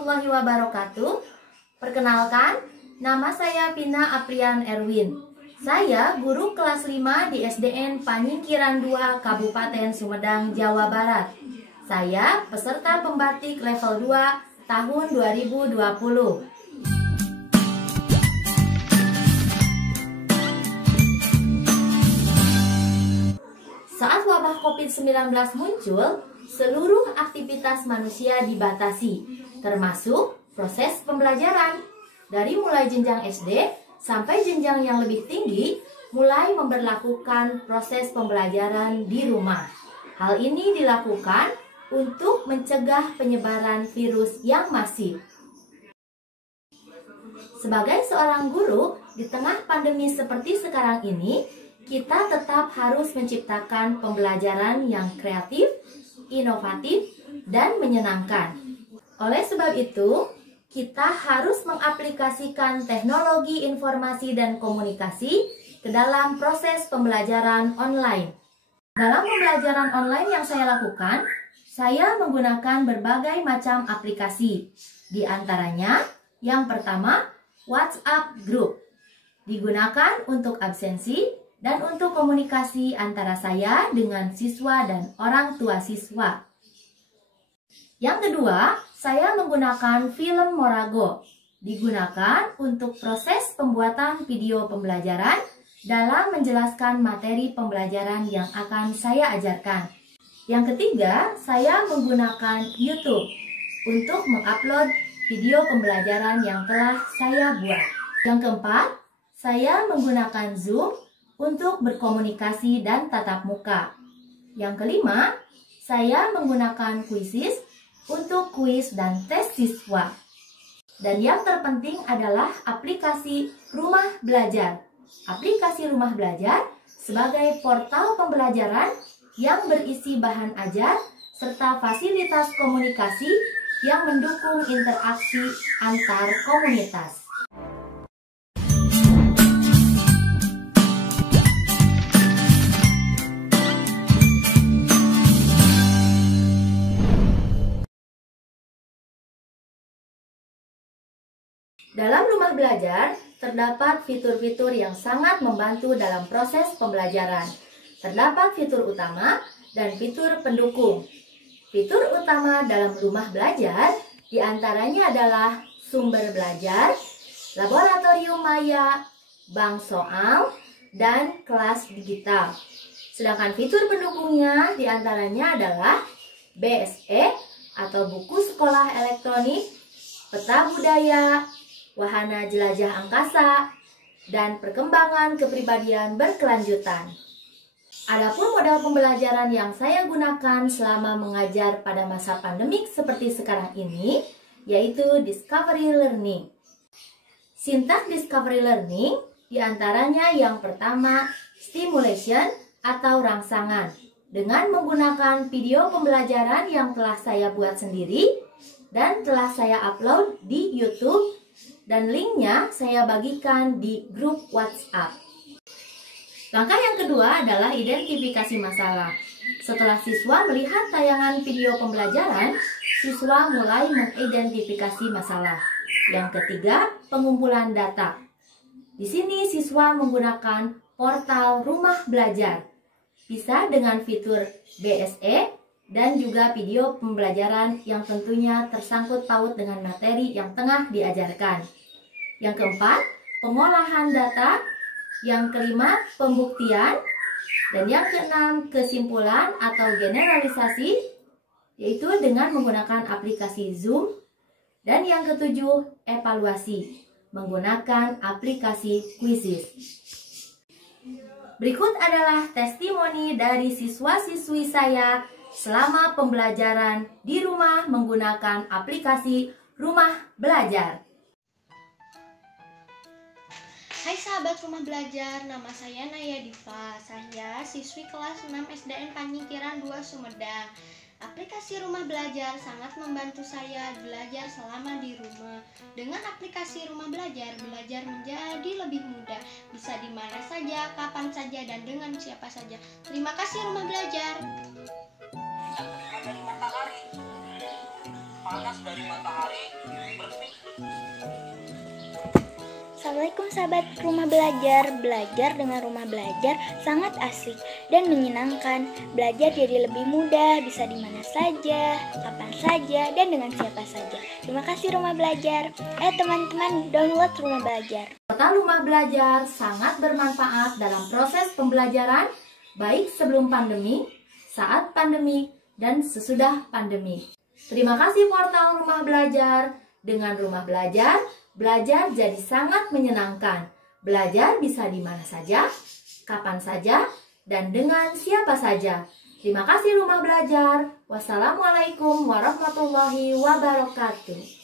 warahmatullahi wabarakatuh. Perkenalkan, nama saya Pina Aprian Erwin. Saya guru kelas 5 di SDN Panyingkiran 2, Kabupaten Sumedang, Jawa Barat. Saya peserta pembatik level 2 tahun 2020. Saat wabah COVID-19 muncul, seluruh aktivitas manusia dibatasi, termasuk proses pembelajaran. Dari mulai jenjang SD sampai jenjang yang lebih tinggi, mulai memberlakukan proses pembelajaran di rumah. Hal ini dilakukan untuk mencegah penyebaran virus yang masif. Sebagai seorang guru, di tengah pandemi seperti sekarang ini, kita tetap harus menciptakan pembelajaran yang kreatif, inovatif, dan menyenangkan. Oleh sebab itu, kita harus mengaplikasikan teknologi informasi dan komunikasi ke dalam proses pembelajaran online. Dalam pembelajaran online yang saya lakukan, saya menggunakan berbagai macam aplikasi. Di antaranya, yang pertama, WhatsApp Group. Digunakan untuk absensi dan untuk komunikasi antara saya dengan siswa dan orang tua siswa. Yang kedua, saya menggunakan film Morago. Digunakan untuk proses pembuatan video pembelajaran dalam menjelaskan materi pembelajaran yang akan saya ajarkan. Yang ketiga, saya menggunakan YouTube untuk mengupload video pembelajaran yang telah saya buat. Yang keempat, saya menggunakan Zoom untuk berkomunikasi dan tatap muka. Yang kelima, saya menggunakan Quizizz untuk kuis dan tes siswa. Dan yang terpenting adalah aplikasi Rumah Belajar. Aplikasi Rumah Belajar sebagai portal pembelajaran yang berisi bahan ajar serta fasilitas komunikasi yang mendukung interaksi antar komunitas. Dalam Rumah Belajar, terdapat fitur-fitur yang sangat membantu dalam proses pembelajaran. Terdapat fitur utama dan fitur pendukung. Fitur utama dalam Rumah Belajar diantaranya adalah sumber belajar, laboratorium maya, bank soal, dan kelas digital. Sedangkan fitur pendukungnya diantaranya adalah BSE atau buku sekolah elektronik, peta budaya, wahana jelajah angkasa, dan perkembangan kepribadian berkelanjutan. Adapun modal pembelajaran yang saya gunakan selama mengajar pada masa pandemik seperti sekarang ini, yaitu Discovery Learning. Sintaks Discovery Learning diantaranya yang pertama, stimulation atau rangsangan, dengan menggunakan video pembelajaran yang telah saya buat sendiri dan telah saya upload di YouTube, dan linknya saya bagikan di grup WhatsApp. Langkah yang kedua adalah identifikasi masalah. Setelah siswa melihat tayangan video pembelajaran, siswa mulai mengidentifikasi masalah. Yang ketiga, pengumpulan data. Di sini siswa menggunakan portal Rumah Belajar. Bisa dengan fitur BSE dan juga video pembelajaran yang tentunya tersangkut paut dengan materi yang tengah diajarkan. Yang keempat, pengolahan data. Yang kelima, pembuktian. Dan yang keenam, kesimpulan atau generalisasi, yaitu dengan menggunakan aplikasi Zoom. Dan yang ketujuh, evaluasi, menggunakan aplikasi Quizizz. Berikut adalah testimoni dari siswa-siswi saya selama pembelajaran di rumah menggunakan aplikasi Rumah Belajar. Hai sahabat Rumah Belajar, nama saya Naya Diva. Saya siswi kelas 6 SDN Panyingkiran 2 Sumedang. Aplikasi Rumah Belajar sangat membantu saya belajar selama di rumah. Dengan aplikasi Rumah Belajar, belajar menjadi lebih mudah. Bisa di mana saja, kapan saja, dan dengan siapa saja. Terima kasih Rumah Belajar. Dari matahari, panas dari matahari Assalamualaikum sahabat Rumah Belajar. Belajar dengan Rumah Belajar sangat asik dan menyenangkan. Belajar jadi lebih mudah, bisa di mana saja, kapan saja, dan dengan siapa saja. Terima kasih Rumah Belajar. Ayo teman-teman download Rumah Belajar. Portal Rumah Belajar sangat bermanfaat dalam proses pembelajaran, baik sebelum pandemi, saat pandemi, dan sesudah pandemi. Terima kasih portal Rumah Belajar. Dengan Rumah Belajar, belajar jadi sangat menyenangkan. Belajar bisa di mana saja, kapan saja, dan dengan siapa saja. Terima kasih Rumah Belajar. Wassalamualaikum warahmatullahi wabarakatuh.